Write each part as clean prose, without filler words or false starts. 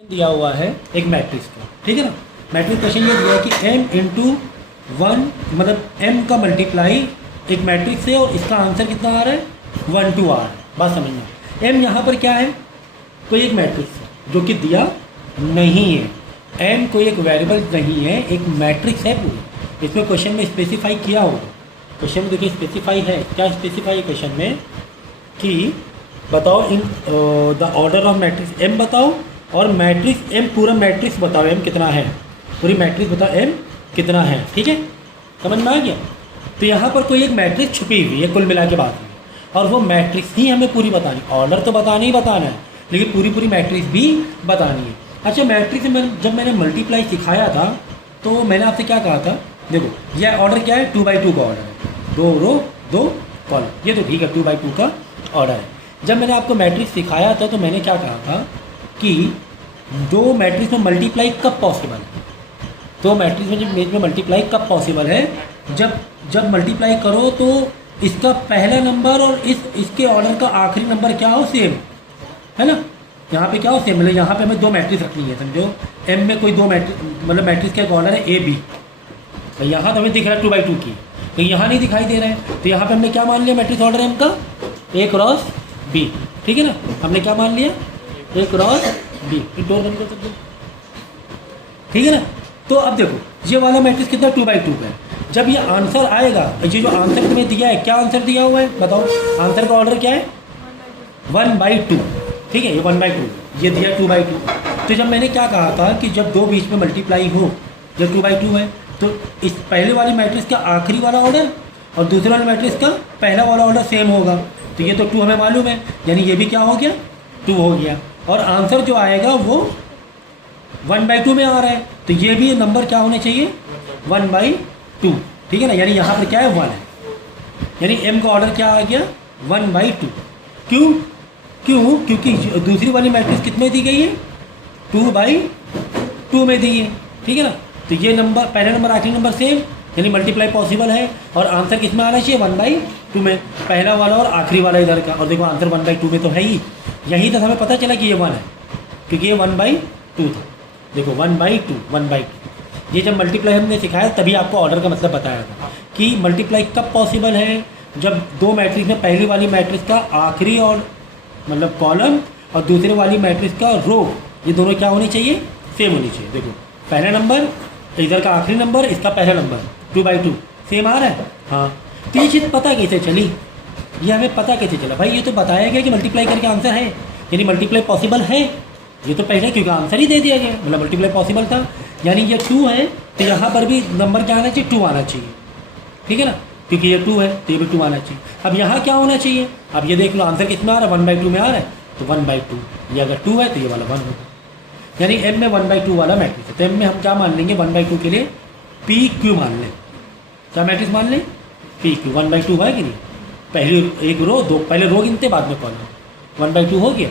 दिया हुआ है एक मैट्रिक्स का, ठीक है ना। मैट्रिक्स क्वेश्चन ये दिया है कि m इंटू 1 मतलब m का मल्टीप्लाई एक मैट्रिक्स है और इसका आंसर कितना आ रहा है 1 2 आ रहा है। बात समझना, m यहाँ पर क्या है, कोई एक मैट्रिक्स है जो कि दिया नहीं है। m कोई एक वेरिएबल नहीं है, एक मैट्रिक्स है पूरी। इसमें क्वेश्चन में स्पेसिफाई किया होगा, क्वेश्चन में देखिए स्पेसिफाई है, क्या स्पेसिफाई है क्वेश्चन में कि बताओ in the order of matrix m बताओ और मैट्रिक्स m पूरा मैट्रिक्स बताओ m कितना है, पूरी मैट्रिक्स बताओ m कितना है, ठीक है। समझ में आ गया। तो यहाँ पर कोई एक मैट्रिक्स छुपी हुई है कुल मिला के बात में, और वो मैट्रिक्स ही हमें पूरी बतानी, ऑर्डर तो बताना ही बताना है लेकिन पूरी मैट्रिक्स भी बतानी है। अच्छा, मैट्रिक्स में जब मैंने मल्टीप्लाई सिखाया था तो मैंने आपसे क्या कहा था, देखो यह ऑर्डर क्या है 2x2 का ऑर्डर है, 2 रो 2 कॉलम, ये तो ठीक है 2x2 का ऑर्डर है। जब मैंने आपको मैट्रिक्स सिखाया था तो मैंने क्या कहा था कि दो मैट्रिक्स में मल्टीप्लाई कब पॉसिबल है, दो मैट्रिक्स में जब मल्टीप्लाई कब पॉसिबल है, जब मल्टीप्लाई करो तो इसका पहला नंबर और इसके ऑर्डर का आखिरी नंबर क्या हो, सेम है ना। यहाँ पे क्या हो, सेम, मतलब यहाँ पे हमें दो मैट्रिक्स रखनी है, समझो m में कोई दो मैट्रिक्स, मतलब मैट्रिक्स का एक ऑर्डर है a b, तो यहाँ तो हमें दिख रहा है 2x2 की, तो यहाँ नहीं दिखाई दे रहा है, तो यहाँ पे हमने क्या मान लिया मैट्रिक्स ऑर्डर m का a क्रॉस b, ठीक है ना। हमने क्या मान लिया a क्रॉस b, डोर बंद कर सकते, ठीक है ना। तो अब देखो ये वाला मैट्रिक्स कितना 2x2 का है, जब ये आंसर आएगा, ये जो आंसर तुम्हें दिया है, क्या आंसर दिया हुआ है बताओ, आंसर का ऑर्डर क्या है 1/2, ठीक है, ये 1/2 ये दिया 2/2। तो जब मैंने क्या कहा था कि जब दो बीच में मल्टीप्लाई हो, जब 2/2 है तो इस पहले वाली मैट्रिक्स का आखिरी वाला ऑर्डर और दूसरे वाले मैट्रिक्स का पहला वाला ऑर्डर सेम होगा, तो ये तो 2 हमें मालूम है, यानी ये भी क्या हो गया 2 हो गया, और आंसर जो आएगा वो 1/2 में आ रहा है, तो ये भी नंबर क्या होने चाहिए 1/2, ठीक है ना। यानी यहाँ पर क्या है 1 है, यानी m का ऑर्डर क्या आ गया 1/2। क्योंकि दूसरी वाली मैट्रिक्स कितने दी गई है 2/2 में दी है, ठीक है ना। तो ये नंबर पहला नंबर आखिरी नंबर सेम, यानी मल्टीप्लाई पॉसिबल है, और आंसर किस में आना चाहिए 1/2 में, पहला वाला और आखिरी वाला इधर का, और देखो आंसर 1/2 में तो है ही, यहीं तक हमें पता चला कि ये 1 है क्योंकि ये 1/2 था। देखो 1/2 ये जब मल्टीप्लाई हमने सिखाया तभी आपको ऑर्डर का मतलब बताया था कि मल्टीप्लाई कब पॉसिबल है, जब दो मैट्रिक्स में पहली वाली मैट्रिक्स का आखिरी और मतलब कॉलम और दूसरे वाली मैट्रिक्स का रो, ये दोनों क्या होनी चाहिए सेम होनी चाहिए। देखो पहला नंबर इधर का आखिरी नंबर, इसका पहला नंबर 2/2 सेम आ रहा है, हाँ। तो ये चीज़ पता कैसे चली, ये हमें पता कैसे चला भाई, ये तो बताया गया कि मल्टीप्लाई करके आंसर है, यानी मल्टीप्लाई पॉसिबल है, ये तो पहले क्योंकि आंसर ही दे दिया गया, मतलब मल्टीप्लाई पॉसिबल था, यानी ये 2 है तो यहाँ पर भी नंबर क्या आना चाहिए 2 आना चाहिए, ठीक है ना, क्योंकि ये 2 है तो ये भी 2 आना चाहिए। अब यहाँ क्या होना चाहिए, अब ये देख लो आंसर किस में आ रहा है 1/2 में आ रहा है, तो 1/2, ये अगर 2 है तो ये वाला 1 होगा, यानी m में 1/2 वाला मैट्रिक्स है। तो m में हम क्या मान लेंगे 1/2 के लिए PQ मान लें, क्या मैट्रिक्स मान लें PQ, 1/2 है कि नहीं, पहली एक रो दो, पहले रो गिनते बाद में कॉलम, 1/2 हो गया,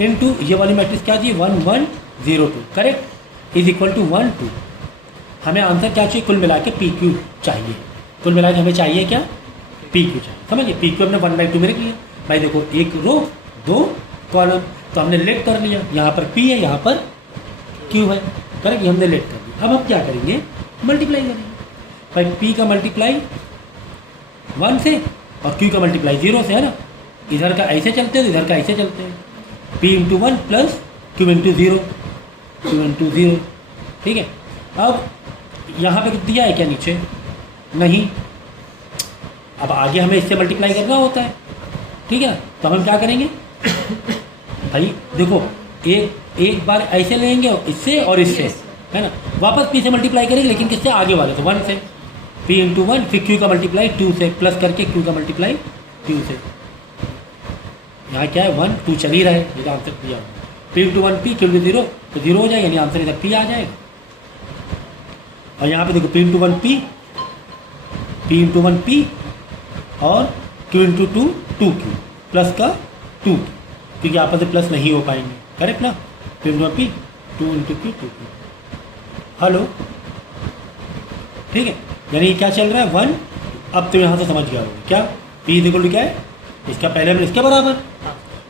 इनटू ये वाली मैट्रिक्स क्या चाहिए 1 1 0 2, करेक्ट, इज इक्वल टू 1 2। हमें आंसर क्या चाहिए कुल मिला के PQ चाहिए, कुल मिला के हमें चाहिए क्या PQ चाहिए, समझिए। PQ हमने 1/2 में रख लिया भाई, देखो एक रो 2 कॉलम, तो हमने लेट कर लिया, यहाँ पर P है यहाँ पर Q है, करेक्ट, ये हमने लेट कर लिया। अब हम क्या करेंगे मल्टीप्लाई करेंगे भाई, P का मल्टीप्लाई 1 से और Q का मल्टीप्लाई 0 से, है ना, इधर का ऐसे चलते हैं इधर का ऐसे चलते हैं, P into 1 plus Q into 0, ठीक है। अब यहाँ पे दिया है क्या नीचे, नहीं, अब आगे हमें इससे मल्टीप्लाई करना होता है, ठीक है ना। तो हम क्या करेंगे भाई, देखो एक बार ऐसे लेंगे इससे और इससे, है ना, वापस P से मल्टीप्लाई करेंगे लेकिन किससे आगे वाले, तो 1 से, P इंटू 1 फिर Q का मल्टीप्लाई 2 से, प्लस करके Q का मल्टीप्लाई Q से, यहाँ क्या है 1 2 चल ही रहा है, ये आंसर दिया P into 1 P, Q into 0 तो 0 हो जाएगा, यानी आंसर इधर P आ जाएगा। और यहाँ पे देखो P into 1 P, P into 1 P और Q इंटू 2 2Q, प्लस का 2Q, क्योंकि आपस में प्लस नहीं हो पाएंगे, करेक्ट ना, P into 1 P 2 into Q 2Q, hello, ठीक है। यानी क्या चल रहा है 1, अब तो यहाँ से समझ गया होगा क्या P इक्वल टू क्या है, इसका पहले में इसके बराबर,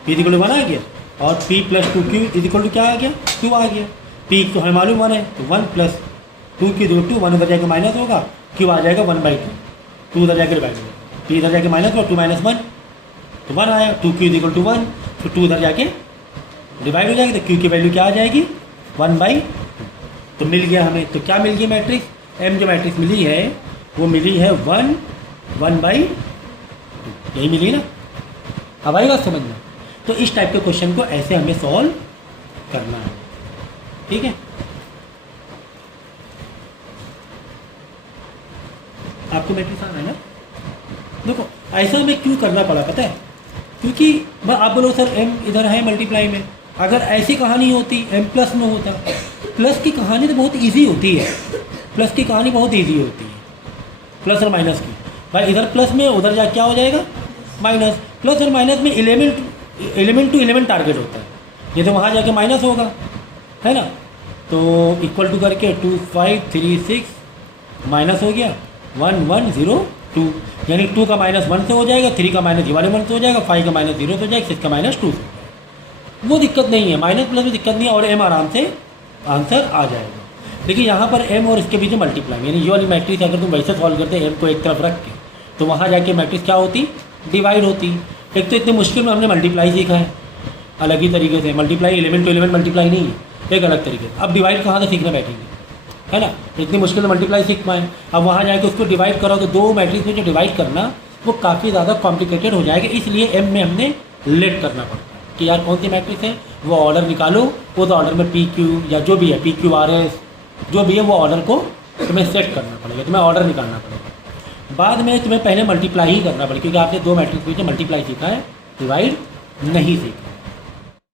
P इक्वल टू 1 आ गया, और P plus 2Q is equal to क्या आ गया, Q आ गया। P तो हमें मालूम 1 है, तो 1 plus 2Q is equal to 1 उधर जाके माइनस होगा, Q आ जाएगा 1/2, 2 उधर जाके डिवाइड होगा, P इधर जाके माइनस होगा, 2 माइनस 1 तो 1 आया, 2Q इज इक्वल टू 1, तो 2 उधर जाके डिवाइड हो जाएगी, तो Q की वैल्यू क्या आ जाएगी 1/2। तो मिल गया हमें, तो क्या मिल गया मैट्रिक्स, M जो मैट्रिक्स मिली है वो मिली है 1 1/2, यही मिली ना। अब आई बात समझ में। तो इस टाइप के क्वेश्चन को ऐसे हमें सॉल्व करना है, ठीक है। आपको मैट्रिक्स आ रहा है ना। देखो ऐसा हमें क्यों करना पड़ा पता है, क्योंकि आप बोलो सर m इधर है मल्टीप्लाई में, अगर ऐसी कहानी होती m प्लस में होता, प्लस की कहानी तो बहुत इजी होती है, प्लस की कहानी बहुत इजी होती है, प्लस और माइनस की। भाई इधर प्लस में उधर जा क्या हो जाएगा माइनस, प्लस और माइनस में एलिमेंट टू एलिमेंट टारगेट होता है, ये तो वहाँ जाके माइनस होगा, है ना। तो इक्वल टू करके 2 5 3 6 माइनस हो गया 1 1 0 2, यानी 2 का माइनस 1 से हो जाएगा, 3 का माइनस ये वाले 1 से हो जाएगा, 5 का माइनस 0 से हो जाएगा, 6 का माइनस 2 से। वो दिक्कत नहीं है, माइनस प्लस में दिक्कत नहीं है, और m आराम से आंसर आ जाएगा। लेकिन यहाँ पर m और इसके बीच में मल्टीप्लाई, यानी ये वाली मैट्रिक्स अगर तुम वैसे सॉल्व करते m को एक तरफ रख के, तो वहाँ जाके मैट्रिक्स क्या होती, डिवाइड होती। एक तो इतने मुश्किल में हमने मल्टीप्लाई सीखा है अलग ही तरीके से, multiply element to element multiply नहीं है, एक अलग तरीके से। अब डिवाइड कहाँ से सीखने बैठेंगे, है ना। इतनी मुश्किल में मल्टीप्लाई सीख पाएँ, अब वहाँ जाके उसको डिवाइड करो तो दो मैट्रिक्स में जो डिवाइड करना वो काफ़ी ज़्यादा कॉम्प्लिकेटेड हो जाएगा, इसलिए m में हमने लेट करना पड़ता है कि यार कौन सी मैट्रिक्स है, वो ऑर्डर निकालो, उस ऑर्डर में PQ या जो भी है PQRS जो भी है वो ऑर्डर को तुम्हें सेट करना पड़ेगा, तुम्हें ऑर्डर निकालना पड़ेगा। बाद में तुम्हें पहले मल्टीप्लाई ही करना पड़ेगा, क्योंकि आपने दो मैट्रिक्स में मल्टीप्लाई सीखा है, डिवाइड नहीं सीखा।